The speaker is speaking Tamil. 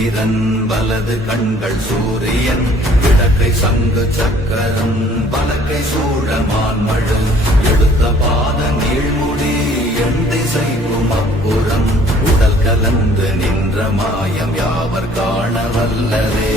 சந்திரன் வலது கண்கள் சூரியன் கிழக்கை சங்கு சக்கரம் வலக்கை சூழமான் மழு. எடுத்த பாத நீழ்முடி எண் திசைக்கும் அப்புறம் உடல் கலந்து நின்ற மாயம் யாவர் காண வல்லரே